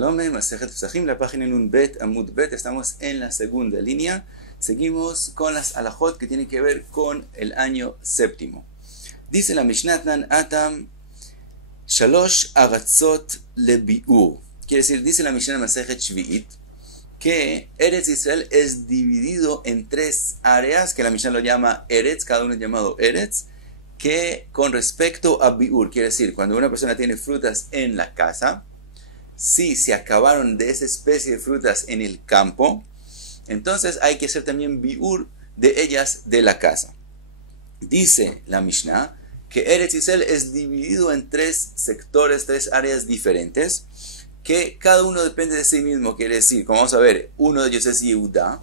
Shalom, Masejet Pesachim, la página en un Bet, Amud Bet, estamos en la segunda línea. Seguimos con las alajot que tienen que ver con el año séptimo. Dice la Mishnah Tan Atam Shalosh Aratzot Lebiur. Quiere decir, dice la Mishnah Masejet Shvi'it, que Eretz Israel es dividido en tres áreas, que la Mishnah lo llama Eretz, cada uno es llamado Eretz, que con respecto a Biur, quiere decir, cuando una persona tiene frutas en la casa, si se acabaron de esa especie de frutas en el campo, entonces hay que hacer también biur de ellas de la casa. Dice la Mishnah que Eretz Israel es dividido en tres sectores, tres áreas diferentes, que cada uno depende de sí mismo. Quiere decir, como vamos a ver, uno de ellos es Yehudá.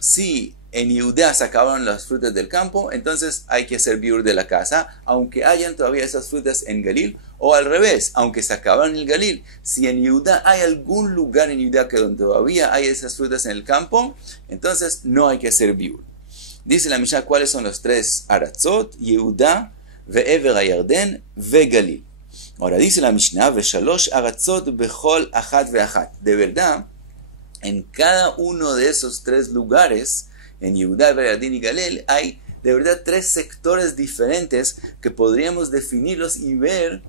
Si en Yehudá se acabaron las frutas del campo, entonces hay que hacer biur de la casa, aunque hayan todavía esas frutas en Galil, o al revés, aunque se acabaron en el Galil, si en Yehudá hay algún lugar en Yehudá que donde todavía hay esas frutas en el campo, entonces no hay que hacer biur. Dice la Mishnah cuáles son los tres aratzot: Yehudá, Ve'ever HaYarden, Ve'Galil. Ahora dice la Mishnah, Ve'shalosh aratzot bechol achat ve'achat. De verdad, en cada uno de esos tres lugares, en Yehudá, Ve'Yarden y Galil, hay de verdad tres sectores diferentes que podríamos definirlos y ver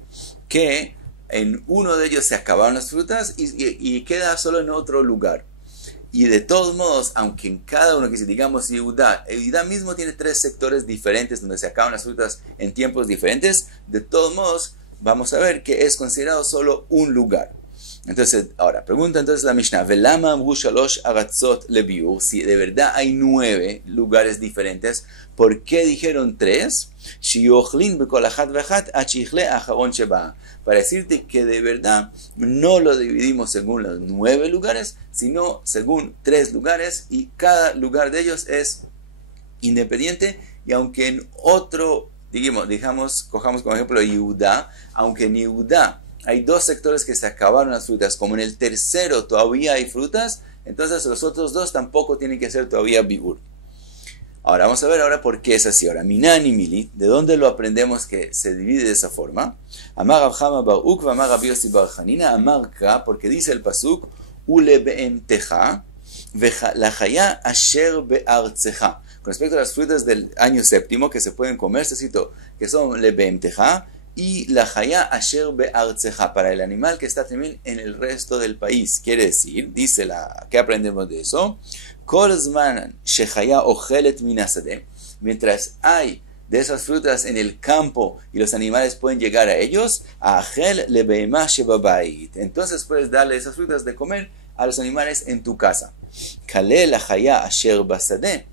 que en uno de ellos se acabaron las frutas y queda solo en otro lugar. Y de todos modos, aunque en cada uno, que si digamos Yehudá mismo tiene tres sectores diferentes donde se acaban las frutas en tiempos diferentes, de todos modos vamos a ver que es considerado solo un lugar. Entonces, ahora, pregunta entonces la Mishnah, Velama amru shalosh aratzot lebiur, si de verdad hay 9 lugares diferentes, ¿por qué dijeron 3? Shiochlin bekol achat ve'achat achichle acharon sheba. Para decirte que de verdad no lo dividimos según los 9 lugares, sino según 3 lugares, y cada lugar de ellos es independiente, y aunque en otro, cojamos como ejemplo Yehudá, aunque en Yehudá hay 2 sectores que se acabaron las frutas, como en el tercero todavía hay frutas, entonces los otros 2 tampoco tienen que hacer todavía biur. Ahora vamos a ver por qué es así. Ahora, Minani Mili, ¿de dónde lo aprendemos que se divide de esa forma? Amar Rav Chama bar Ukva, Amar Rav Yossi bar Chanina, Amar Ka, porque dice el pasuk, Ule be'emtecha, ve'lachaya asher be'artzecha. Con respecto a las frutas del año séptimo que se pueden comer, se citó que son le be'emtecha y la chaya asher be'artzecha, para el animal que está también en el resto del país. Quiere decir, ¿qué aprendemos de eso? Kol zman shechaya ochelet min hasadeh, mientras hay de esas frutas en el campo y los animales pueden llegar a ellos, achel le be'emah shebabait, entonces puedes darle esas frutas de comer a los animales en tu casa. Kale la chaya asher basadeh,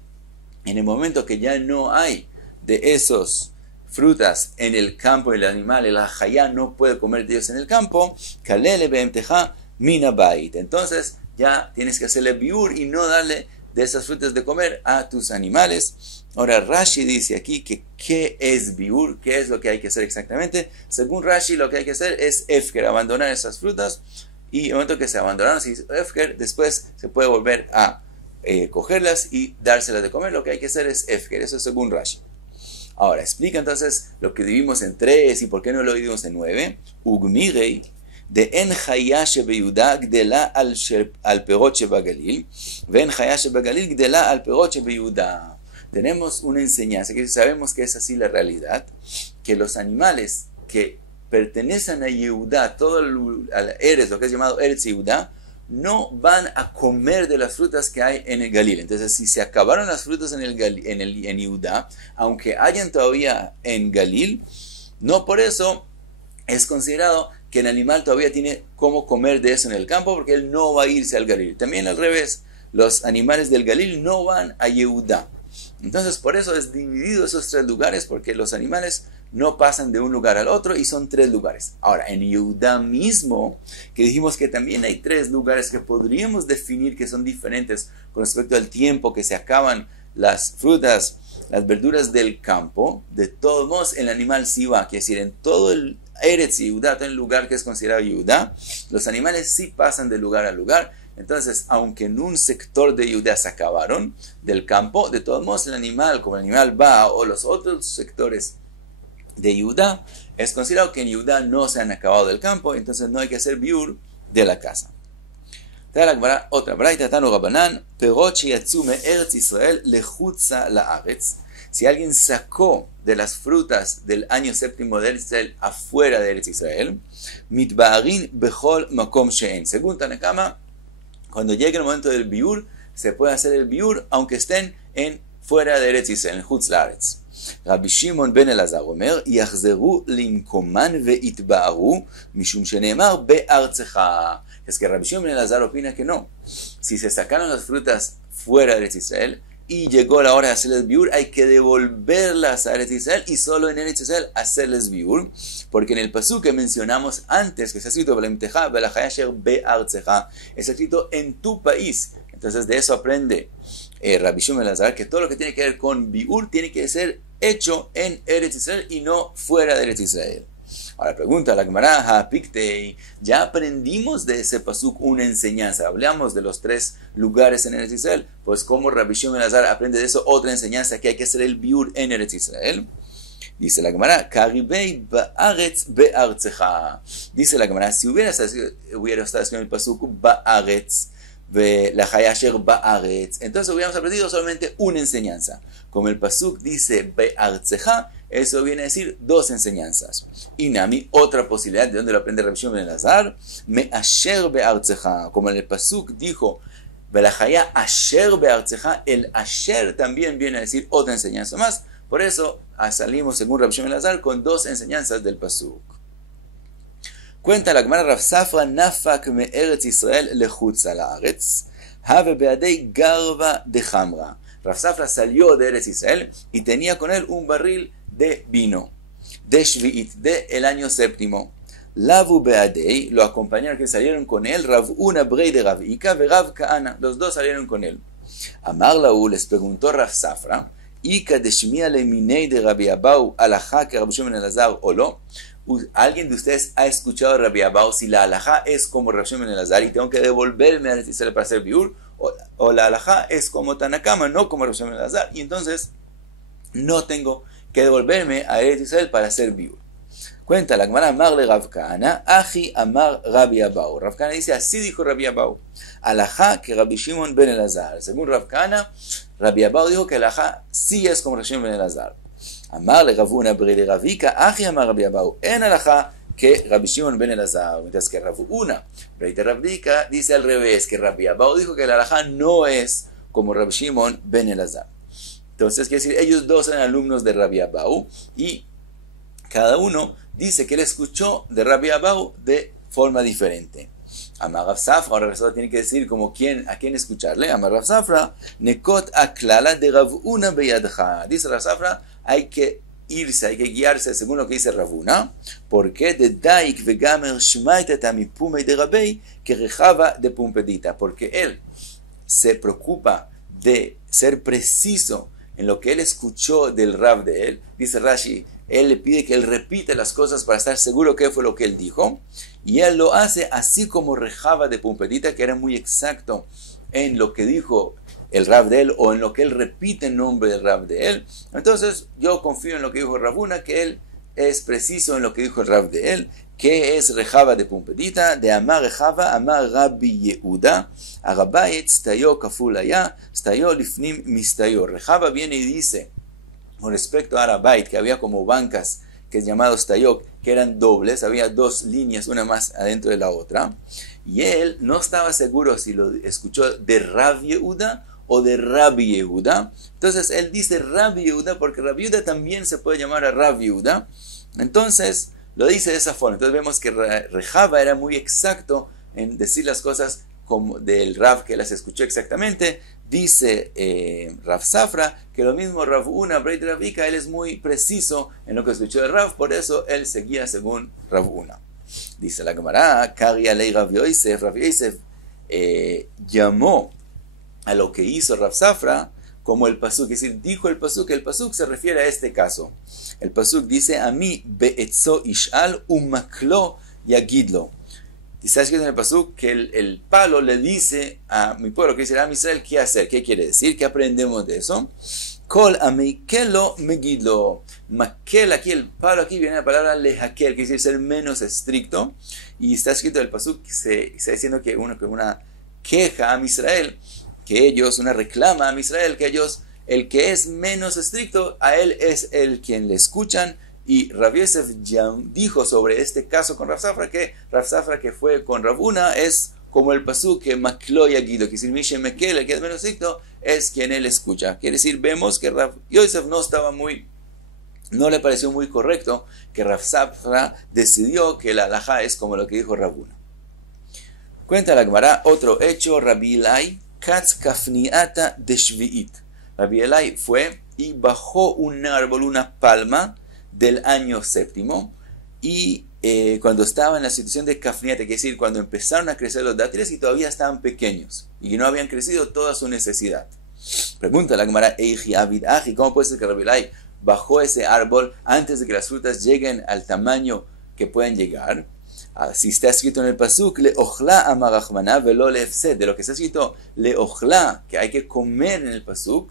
en el momento que ya no hay de esos frutas en el campo, el animal, el ajayá no puede comer de ellos en el campo, kalele be'emtecha mina bait, entonces ya tienes que hacerle biur y no darle de esas frutas de comer a tus animales. Ahora Rashi dice aquí que ¿qué es biur? ¿Qué es lo que hay que hacer exactamente? Según Rashi, lo que hay que hacer es efker, abandonar esas frutas, y en el momento que se abandonaron, si efker, después se puede volver a cogerlas y dárselas de comer. Lo que hay que hacer es efker, eso es según Rashi. Ahora, explica entonces lo que dividimos en 3 y por qué no lo dividimos en 9. Ugmirei de en chaya shebeyudá gdela al perot shebagalil, ven chaya shebagalil gdela al perot shebeyudá. Tenemos una enseñanza que sabemos que es así la realidad, que los animales que pertenecen a Yehudá, todo al Eretz, lo que es llamado Eretz Yehudá, no van a comer de las frutas que hay en el Galil. Entonces, si se acabaron las frutas en Yehudá, aunque hayan todavía en Galil, no por eso es considerado que el animal todavía tiene cómo comer de eso en el campo, porque él no va a irse al Galil. También al revés, los animales del Galil no van a Yehudá. Entonces, por eso es dividido esos 3 lugares, porque los animales no pasan de un lugar al otro y son 3 lugares. Ahora, en Yehudá mismo, que dijimos que también hay 3 lugares que podríamos definir que son diferentes con respecto al tiempo que se acaban las frutas, las verduras del campo, de todos modos el animal sí va, quiere decir, en todo el Eretz Yehudá, todo el lugar que es considerado Yehudá, los animales sí pasan de lugar a lugar. Entonces, aunque en un sector de Yehudá se acabaron del campo, de todos modos el animal, como el animal va, o los otros sectores de Yehudá, es considerado que en Yehudá no se han acabado del campo, entonces no hay que hacer biur de la casa. Trae la Gemara otra braita, Tanu Rabanan, perot sheyatzu me'eretz Israel lechutza la'aretz. Si alguien sacó de las frutas del año séptimo de Eretz Israel afuera de Eretz Israel, mitba'arin bechol makom she'en. Según Tanakama, cuando llegue el momento del biur, se puede hacer el biur aunque estén fuera de Eretz Israel, en Chutz La'aretz. Rabbi Shimon ben Elazar omer, yachzeru linkoman ve'itba'aru, mishum sheneemar be'artzecha. Es que Rabbi Shimon ben Elazar opina que no. Si se sacaron las frutas fuera de Eretz Israel y llegó la hora de hacerles biur, hay que devolverlas a Eretz Israel y solo en Eretz Israel hacerles biur, porque en el pasuk que mencionamos antes, que está escrito está escrito en tu país. Entonces de eso aprende Rabbi Shimon ben Elazar, que todo lo que tiene que ver con biur tiene que ser hecho en Eretz Israel y no fuera de Eretz Israel. Ahora pregunta la Gemara, Hapiktei, ya aprendimos de ese pasuk una enseñanza, hablamos de los 3 lugares en Eretz Israel, pues como Rabbi Shimon ben Elazar aprende de eso otra enseñanza, que hay que hacer el biur en Eretz Israel. Dice la Gemara, Karibei ba'aretz be'artzecha. Dice la Gemara, si hubiera estado escrito en el pasuk ba'aretz, entonces hubiéramos aprendido solamente una enseñanza. Como el pasuk dice be'artzecha, eso viene a decir 2 enseñanzas. Y nami, otra posibilidad de donde lo aprende Rabbi Shimon ben Elazar, me asher be'artzecha. Como en el pasuk dijo velachaya asher be'artzecha, el asher también viene a decir otra enseñanza más. Por eso salimos, según Rabbi Shimon ben Elazar, con 2 enseñanzas del pasuk. Cuenta la Gemara, Rav Safra nafak me'eretz Israel lechutza la'aretz, have be'adei garva de chamra. Rav Safra salió de Eretz Israel y tenía con él un barril de vino, de Shvi'it, de el año séptimo. Lavu be'adei, lo acompañaron, que salieron con él, Rav Una Brei de Rav Ika ve Rav Kaana, los 2 salieron con él. Amar Lahu, les preguntó Rav Safra, Ika de Shmiya le minei de Rabbi Abau, alajá que Rabbi Shimon ben Elazar o lo. ¿Alguien de ustedes ha escuchado a Rabbi Abau si la alajá es como Rabbi Shimon ben Elazar y tengo que devolverme a Eretz Israel para hacer biur? O la alajá es como Tanakama, no como Rabbi Shimon ben Elazar, y entonces no tengo que devolverme a Eretz Israel para hacer biur. Cuenta la Gemara, Amar le Rav Kaana, Aji Amar Rabbi Abau. Rav Kaana dice, así dijo Rabbi Abau, alajá que Rabbi Shimon ben Elazar. Según Rav Kaana, Rabbi Abau dijo que alajá sí es como Rabbi Shimon ben Elazar. Amar le Rav Una Brei de Rav Ika, Aji Amar Rabbi Abau, en alajá que Rabbi Shimon ben Elazar. Mientras que Rav Una Brei de Rav Ika dice al revés, que Rabbi Abau dijo que el alajá no es como Rabbi Shimon ben Elazar. Entonces, quiere decir, ellos 2 eran alumnos de Rabbi Abau y cada uno dice que él escuchó de Rabbi Abau de forma diferente. Amar Rav Safra, ahora Rav Safra tiene que decir como a quién escucharle. Amar Rav Safra, Nekot aklala de Rav Una beyadcha. Dice Rav Safra, hay que irse, hay que guiarse según lo que dice Rav Una, porque de Daik vegamer shmaitata mi pumei de Rabei que rejaba de pumpedita, porque él se preocupa de ser preciso en lo que él escuchó del Rav de él. Dice Rashi, él le pide que él repita las cosas para estar seguro que fue lo que él dijo, y él lo hace así como rejaba de pumpedita, que era muy exacto en lo que dijo el Rav de él o en lo que él repite en nombre del Rav de él. Entonces yo confío en lo que dijo Rav Una, que él es preciso en lo que dijo el Rav de él, que es rejaba de pumpedita, de Amar rejaba, Amar Rabbi Yehuda, Arabayet stayo kafulaya, stayo lifnim mistayo. Rejaba viene y dice, con respecto a Arabayet, que había como bancas, que es llamado stayok, que eran dobles, había 2 líneas, una más adentro de la otra, y él no estaba seguro si lo escuchó de Rabbi Yehuda o de Rabbi Yehuda. Entonces él dice Rabbi Yehuda porque Rabbi Yehuda también se puede llamar a Rabbi Yehuda. Entonces lo dice de esa forma. Entonces vemos que Rejava era muy exacto en decir las cosas como del Rav que las escuchó exactamente. Dice Rav Safra que lo mismo Rav Una Brei de Rav Ika, él es muy preciso en lo que escuchó de Rav, por eso él seguía según Rav Una. Dice la Gemara, Kari alei Rav Yosef, Rav Yosef llamó a lo que hizo Rav Safra como el pasuk, es decir, dijo el pasuk se refiere a este caso. El pasuk dice, a mí be'etzo ish'al umaklo yagidlo. Está escrito en el pasuk que el palo le dice a mi pueblo, que dice a Israel, ¿qué hacer? ¿Qué quiere decir? ¿Qué aprendemos de eso? Kol ameikelo megidlo. Makel, aquí el palo, aquí viene la palabra lehakel, que quiere decir ser menos estricto. Y está escrito en el pasuk que se está diciendo que queja a Israel, que ellos, una reclama a Israel, que ellos, el que es menos estricto, a él es el quien le escuchan. Y Rabbi Yosef ya dijo sobre este caso con Rav Safra que fue con Rav Huna es como el pasuk que Maklo Yagido, que decir Mishe Mekel, el que es menos estricto, es quien él escucha. Quiere decir, vemos que Rav Yosef no le pareció muy correcto que Rav Safra decidió que la halajá es como lo que dijo Rav Huna. Cuenta la Gemara otro hecho, Rabbi Elai Katz Kafniata de Shvi'it. Rabbi Elai fue y bajó un árbol, una palma del año séptimo, y cuando estaba en la situación de Kafniata, es decir, cuando empezaron a crecer los dátiles y todavía estaban pequeños y no habían crecido toda su necesidad. Pregunta la Gemara, Eiji Abid Aji, ¿cómo puede ser que Rabbi Elai bajó ese árbol antes de que las frutas lleguen al tamaño que pueden llegar? Si está escrito en el pasuk, le'ochla amarachmana velo le'efsed, de lo que está escrito le'ochla, que hay que comer en el pasuk,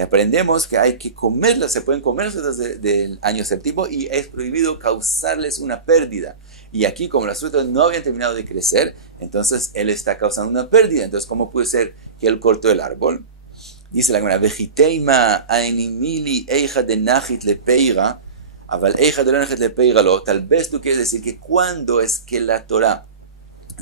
aprendemos que hay que comerlas, se pueden comer las frutas del año séptimo y es prohibido causarles una pérdida. Y aquí, como las frutas no habían terminado de crecer, entonces él está causando una pérdida. Entonces, ¿cómo puede ser que él cortó el árbol? Dice la Gemara, vejiteima ainimili eija de nachit le peiga, aval eija de nachit le peiga lo. Tal vez tú quieres decir que cuando es que la Torah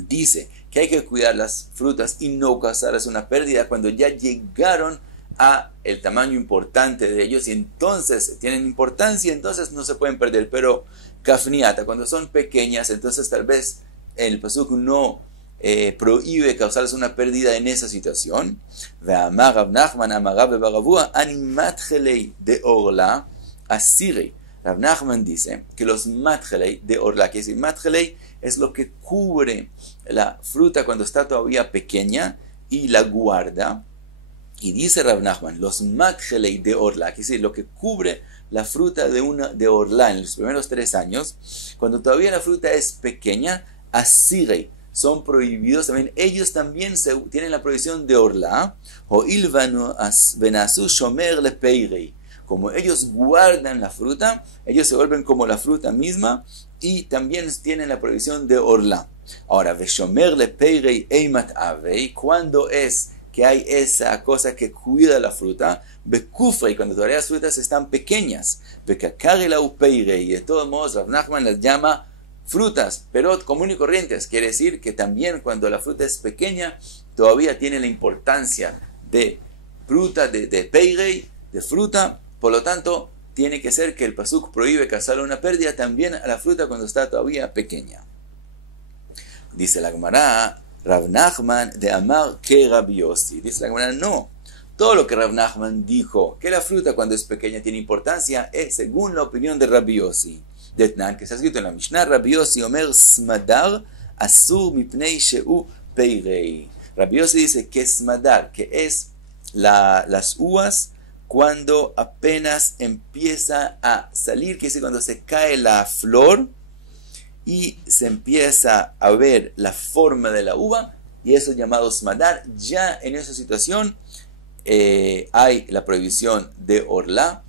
dice que hay que cuidar las frutas y no causarles una pérdida, cuando ya llegaron a el tamaño importante de ellos y entonces tienen importancia, entonces no se pueden perder. Pero kafniata, cuando son pequeñas, entonces tal vez el pasuk no prohíbe causarles una pérdida en esa situación. Rav Nachman dice que los matjelei de orla, que es decir, matjelei es lo que cubre la fruta cuando está todavía pequeña y la guarda. Y dice Rav Nachman, los matjelei de orla, que es decir, lo que cubre la fruta de orla en los primeros 3 años, cuando todavía la fruta es pequeña, asirei, son prohibidos también. Ellos también tienen la prohibición de orla, o ilvanu benasu shomer le peirei. Como ellos guardan la fruta, ellos se vuelven como la fruta misma y también tienen la prohibición de orla. Ahora, veshomer le peirei eimat avei, cuando es que hay esa cosa que cuida la fruta, bekufrei, cuando todavía las frutas están pequeñas, bekakare la upeirei, de todos modos Rav Nachman las llama frutas, pero común y corrientes, quiere decir que también cuando la fruta es pequeña, todavía tiene la importancia de fruta, de peirei, de fruta, por lo tanto, tiene que ser que el pasuk prohíbe causarle una pérdida también a la fruta cuando está todavía pequeña. Dice la Gemara, Rav Nachman de Amar que Rabbi Yossi. Dice la Gemara, no. Todo lo que Rav Nachman dijo, que la fruta cuando es pequeña tiene importancia, es según la opinión de Rabbi Yossi. Detnan, que está escrito en la Mishnah, Rabbi Yossi Omer Smadar Asur Mipnei Sheu Peirei. Rabbi Yossi dice que Smadar, que es las uvas cuando apenas empieza a salir, que es cuando se cae la flor, y se empieza a ver la forma de la uva, y eso es llamado smadar. Ya en esa situación hay la prohibición de orla,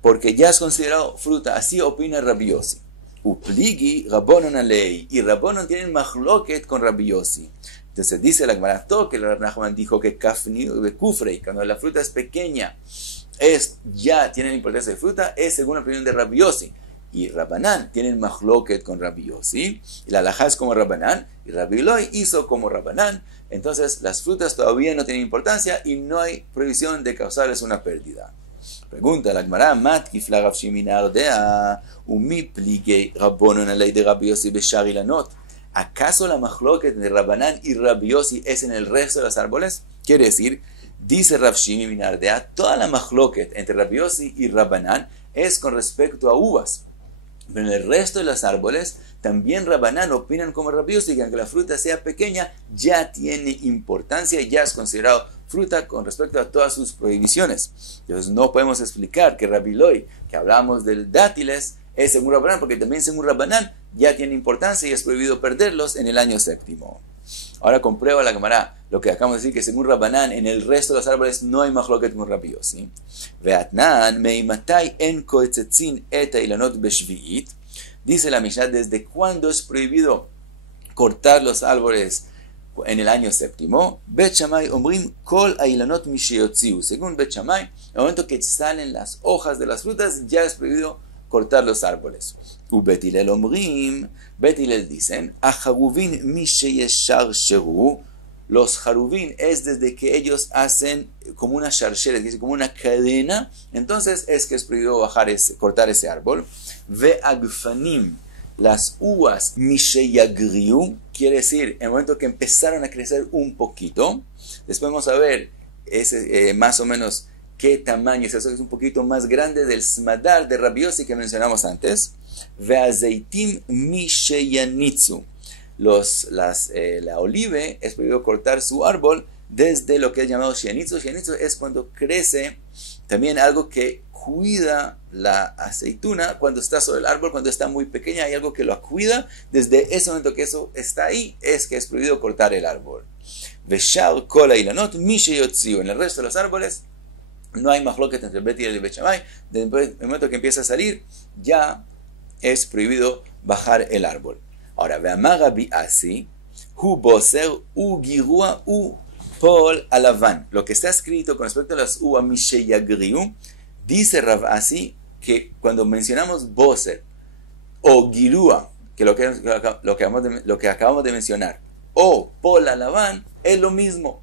porque ya es considerado fruta. Así opina Rabbi Yossi. Upligi Rabbonon alei, y Rabbonon tienen machloket con Rabbi Yossi. Entonces dice la Gemara, todo que Rav Nachman dijo que kufrei, cuando la fruta es pequeña, ya tienen importancia de fruta, es según la opinión de Rabbi Yossi. Y Rabbanán tienen machloket con Rabbi Yossi, y la halajá es como Rabbanán, y Rabbi Eloi hizo como Rabbanán. Entonces las frutas todavía no tienen importancia y no hay prohibición de causarles una pérdida. Pregunta la Gemara, mat kifla Rav Shimon ardea umi pligei rabbonon alei de Rabbi Yossi beshar ilanot. ¿Acaso la machloket de Rabbanán y Rabbi Yossi es en el resto de los árboles? Quiere decir, dice Rav Shimon ardea, toda la machloket entre Rabbi Yossi y Rabbanán es con respecto a uvas. Pero en el resto de los árboles, también Rabbanán opinan como Rabbi Yossi, que aunque la fruta sea pequeña, ya tiene importancia y ya es considerado fruta con respecto a todas sus prohibiciones. Entonces no podemos explicar que Rabbi Eloi, que hablamos de dátiles, es según Rabbanán, porque también según Rabbanán ya tiene importancia y es prohibido perderlos en el año séptimo. Ahora comprueba la Gemara lo que acabamos de decir, que según Rabbanán en el resto de los árboles no hay machloket con Rabbi Yossi. Ve'atnan meimatai en koetzetzin eta ilanot beshvi'it. Dice la Mishnah, ¿desde cuándo es prohibido cortar los árboles en el año séptimo, Bet Shammai omrim kol ailanot misheyotziu. Según Bet Shammai, en el momento que salen las hojas de las frutas, ya es prohibido cortar los árboles. U Bet Hillel omrim, Bet Hillel dicen, ajaruvin misheyeshar sheru. Los jarubín es desde que ellos hacen como una sharsheret, es decir, como una cadena, entonces es que es prohibido cortar ese árbol. Ve agfanim, las uvas misheyagriu, quiere decir, en el momento que empezaron a crecer un poquito, después vamos a ver más o menos qué tamaño es eso, que es un poquito más grande del smadar de Rabbi Yossi que mencionamos antes. Ve azeitim misheyanitzu. La olive es prohibido cortar su árbol desde lo que es llamado shianitzu. Shianitzu es cuando crece también algo que cuida la aceituna cuando está sobre el árbol, cuando está muy pequeña, hay algo que lo cuida. Desde ese momento que eso está ahí, es que es prohibido cortar el árbol. Veshar kol hailanot misheyotziu. En el resto de los árboles no hay mahloket entre Bet Hillel y Bet Shammai. Desde el momento que empieza a salir, ya es prohibido bajar el árbol. Ahora, ve'amar Rabbi Asi, hu boser, u girua, u pol alavan. Lo que está escrito con respecto a las uvas misheyagriu, dice Rabbi Asi que cuando mencionamos boser o girua, que lo que acabamos de mencionar, o pol alavan, es lo mismo.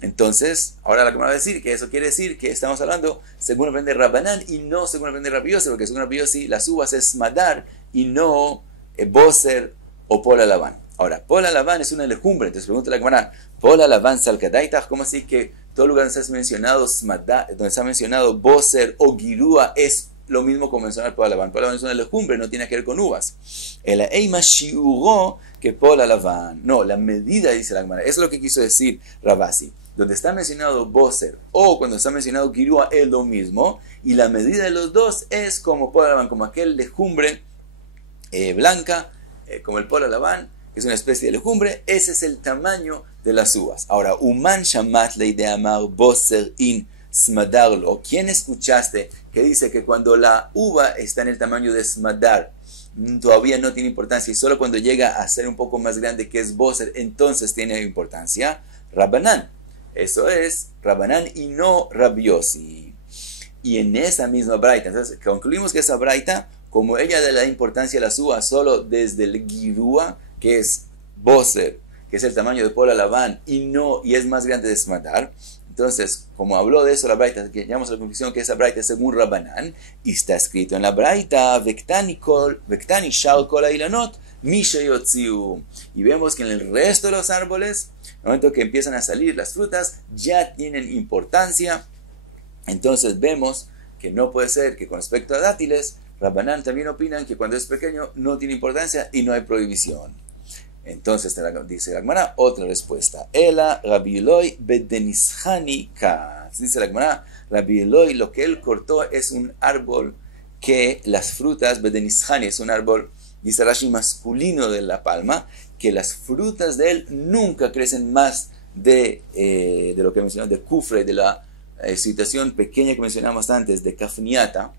Entonces, ahora la que me va a decir que eso quiere decir que estamos hablando según aprende Rabbanan y no según aprende Rabbi Yossi, porque según Rabbi Yossi las uvas es madar y no boser o pola laván. Ahora, pola laván es una legumbre. Entonces pregunta la cámara, pola laván salkadaita, ¿cómo así que todo lugar donde está mencionado boser o girúa es lo mismo como mencionar pola laván? Pola laván es una legumbre, no tiene que ver con uvas. El eima shiuro que pola laván. No, la medida, dice la cámara. Eso es lo que quiso decir Rabasi. Donde está mencionado boser o cuando está mencionado girúa es lo mismo. Y la medida de los dos es como pola laván, como aquel legumbre blanca, como el pola laván, que es una especie de legumbre. Ese es el tamaño de las uvas. Ahora, uman shamat la idea amar boser in smadarlo. ¿Quién escuchaste que dice que cuando la uva está en el tamaño de smadar todavía no tiene importancia y solo cuando llega a ser un poco más grande, que es boser, entonces tiene importancia? Rabbanan. Eso es Rabbanan y no Rabbi Yossi. Y en esa misma braita, entonces concluimos que esa braita, como ella le da importancia a las uvas solo desde el girúa, que es boser, que es el tamaño de pola laván, y es más grande de smadar, entonces, como habló de eso la braita, llegamos a la conclusión que esa braita es según Rabbanan, y está escrito en la braita, vektani shal kol hailanot misheyotziu. Y vemos que en el resto de los árboles, en el momento que empiezan a salir las frutas, ya tienen importancia. Entonces vemos que no puede ser que con respecto a dátiles, Rabbanan también opinan que cuando es pequeño no tiene importancia y no hay prohibición. Entonces dice la Gemara, otra respuesta. Ela Rabbi Eloi bedenishani kas. Dice la Gemara, Rabbi Eloi lo que él cortó es un árbol que las frutas, bedenishani es un árbol, dice Rashi, masculino de la palma, que las frutas de él nunca crecen más de lo que mencionamos, de kufre, de la situación pequeña que mencionamos antes, de kafniata.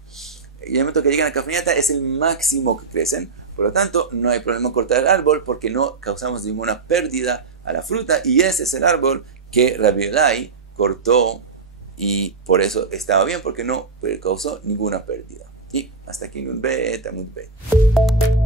Y en el momento que llegan a kafniata es el máximo que crecen. Por lo tanto, no hay problema en cortar el árbol porque no causamos ninguna pérdida a la fruta. Y ese es el árbol que Rabbi Elai cortó y por eso estaba bien, porque no causó ninguna pérdida. Y hasta aquí Nun Bet, Amud Bet.